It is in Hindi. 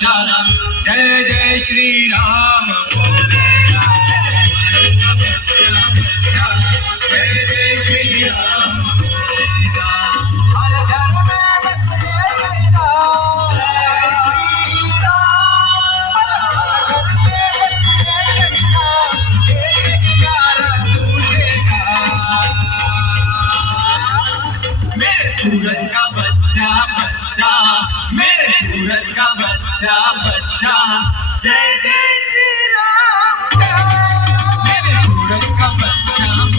बच्चा जय जय श्री राम बोलेगा जय जय श्री राम बोलेगा हर घर में बसेगा जय श्री राम हर घर में बसेगा एक प्यारा पूछेगा मेरे सूरज का बच्चा बच्चा मेरे सूरज का बच्चा बच्चा जय जय श्री राम मेरे सूरज का बच्चा